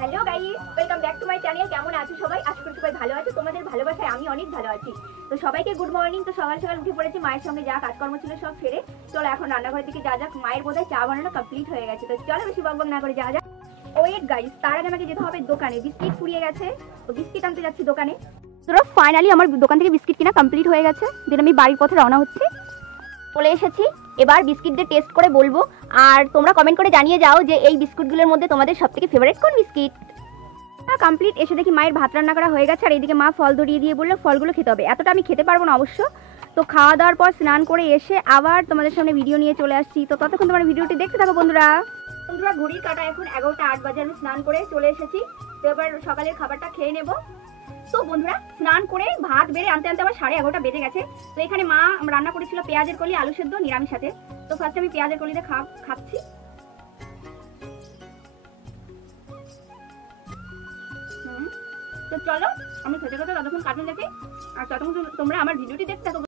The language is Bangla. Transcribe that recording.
Hello guys, welcome back to my channel. কেমন আছো সবাই? আশা করি সবাই ভালো আছো। তোমাদের ভালোবাসায় আমি অনেক ভালো আছি। তো সবাইকে গুড মর্নিং। তো সকাল সকাল উঠে পড়েছি, মায়ের সঙ্গে যা কাজকর্ম ছিল সব সেরে চলো এখন রান্নাঘরের দিকে যা যাক। মায়ের বোধহয় চা বানানো কমপ্লিট হয়ে গেছে, তো চলো বেশি বকবক না করে যাওয়া যাক। ওয়েট গাইস, তার আগে আমাকে যেতে হবে দোকানে। বিস্কিট ফুরিয়ে গেছে, তো বিস্কিট আনতে যাচ্ছি দোকানে। তো ফাইনালি আমার দোকান থেকে বিস্কিট কিনা কমপ্লিট হয়ে গেছে, দেন আমি বাড়ির পথে রওনা হচ্ছি। চলে এসেছি, এবার বিস্কিটদের টেস্ট করে বলবো। আর তোমরা কমেন্ট করে জানিয়ে যাও যে এই বিস্কুটগুলোর মধ্যে তোমাদের সবথেকে ফেভারিট কোন বিস্কিট। কমপ্লিট এসে দেখি মায়ের ভাত রান্না করা হয়ে গেছে, আর এইদিকে মা ফল ধরিয়ে দিয়ে বললো ফলগুলো খেতে হবে। এতটা আমি খেতে পারবো না অবশ্য। তো খাওয়া দাওয়ার পর স্নান করে এসে আবার তোমাদের সামনে ভিডিও নিয়ে চলে আসছি। তো ততক্ষণ তোমার ভিডিওটি দেখতে থাকো বন্ধুরা। ঘড়ির কাটা এখন 11টা 8 বাজে, আমি স্নান করে চলে এসেছি। তো এবার সকালের খাবারটা খেয়ে নেব। তো বন্ধুরা, স্নান করে ভাত বেড়ে আনতে আনতে আমার 11:30 বেজে গেছে। তো এখানে মা রান্না করেছিল পেঁয়াজের কলি, আলু সেদ্ধ, নিরামিষ সাথে। তো ফার্স্ট আমি পেঁয়াজের কলিতে খাচ্ছি। তো চলো আমি খেতে খেতে ততক্ষণ কার্টুন দেখি, আর ততক্ষণ তোমরা আমার ভিডিওটি দেখতে থাকো।